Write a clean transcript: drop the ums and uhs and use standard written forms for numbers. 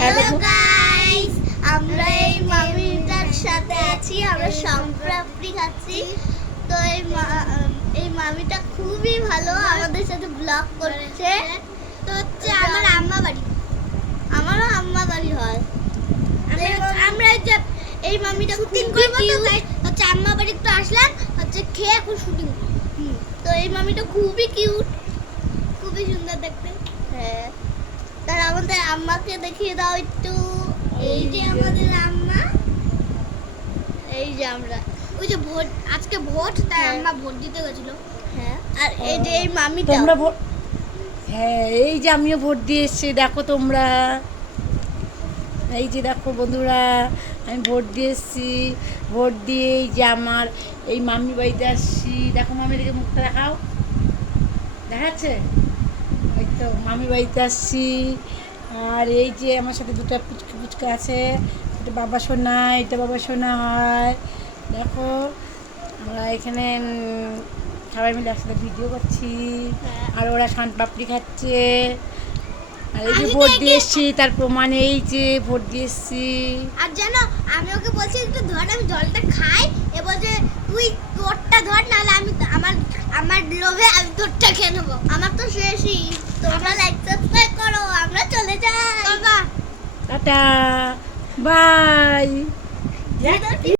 Hello guys, আমরা এই মামিটার সাথে আছি, আমরা সম্প্রাপ্তি খাচ্ছি। তো এই মামিটা খুবই ভালো, আমাদের সাথে ব্লগ করছে। তো হচ্ছে আমার আম্মা বাড়ি, আমারও আম্মা বাড়ি হয়। আমরা যে এই মামিটা শুটিং করব, তো তাই হচ্ছে আম্মা বাড়ি একটু আসলাম, হচ্ছে খেয়ে এখন শুটিং। তো এই মামিটা খুবই কিউট, খুবই সুন্দর দেখতে। হ্যাঁ, তার আমাদের আম্মাকে দেখিয়ে দাও একটু। এই যে আমাদের আম্মা, এই যে আমরা ওই যে ভোট, আজকে ভোট, তাই আম্মা ভোট দিতে গেছিল। হ্যাঁ, আর এই যে এই মামিটা, তোমরা ভোট, হ্যাঁ এই যে আমিও ভোট দিয়ে এসছি, দেখো তোমরা, এই যে দেখো বন্ধুরা, আমি ভোট দিয়ে এসছি। ভোট দিয়ে এই যে আমার এই মামি বাড়িতে আসছি। দেখো মামি দিকে মুখটা দেখাও, দেখাচ্ছে? ওই তো মামি বাড়িতে আসছি। আর এই যে আমার সাথে দুটো পুচকা পুচকা আছে, এটা বাবা সোনা, এটা বাবা সোনা হয়। দেখো আমরা এখানে সবাই মিলে একসাথে ভিডিও করছি, আর ওরা শানপাপড়ি খাচ্ছে। আর এই যে ভোট দিয়ে এসছি, তার প্রমাণ এই যে ভোট দিয়ে এসছি। আর জানো, আমি ওকে বলছি একটু ধর, আমি জলটা খাই। এ বলছে তুই তোরটা ধর, নাহলে আমি আমার লোভে আমি তোরটা খেয়ে নেবো। আমার তো শেষই। তোমরা লাইক সাবস্ক্রাইব করো, আমরা চলে যাই। Tata, by.